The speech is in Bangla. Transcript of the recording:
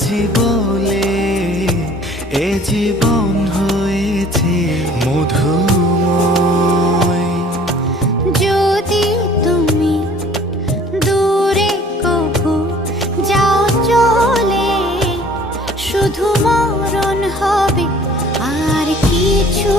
আছি বলে এ জীবন হয়েছে মধুময়। যদি তুমি দূরে কবু যাও চলে, শুধু মরণ হবে আর কিছু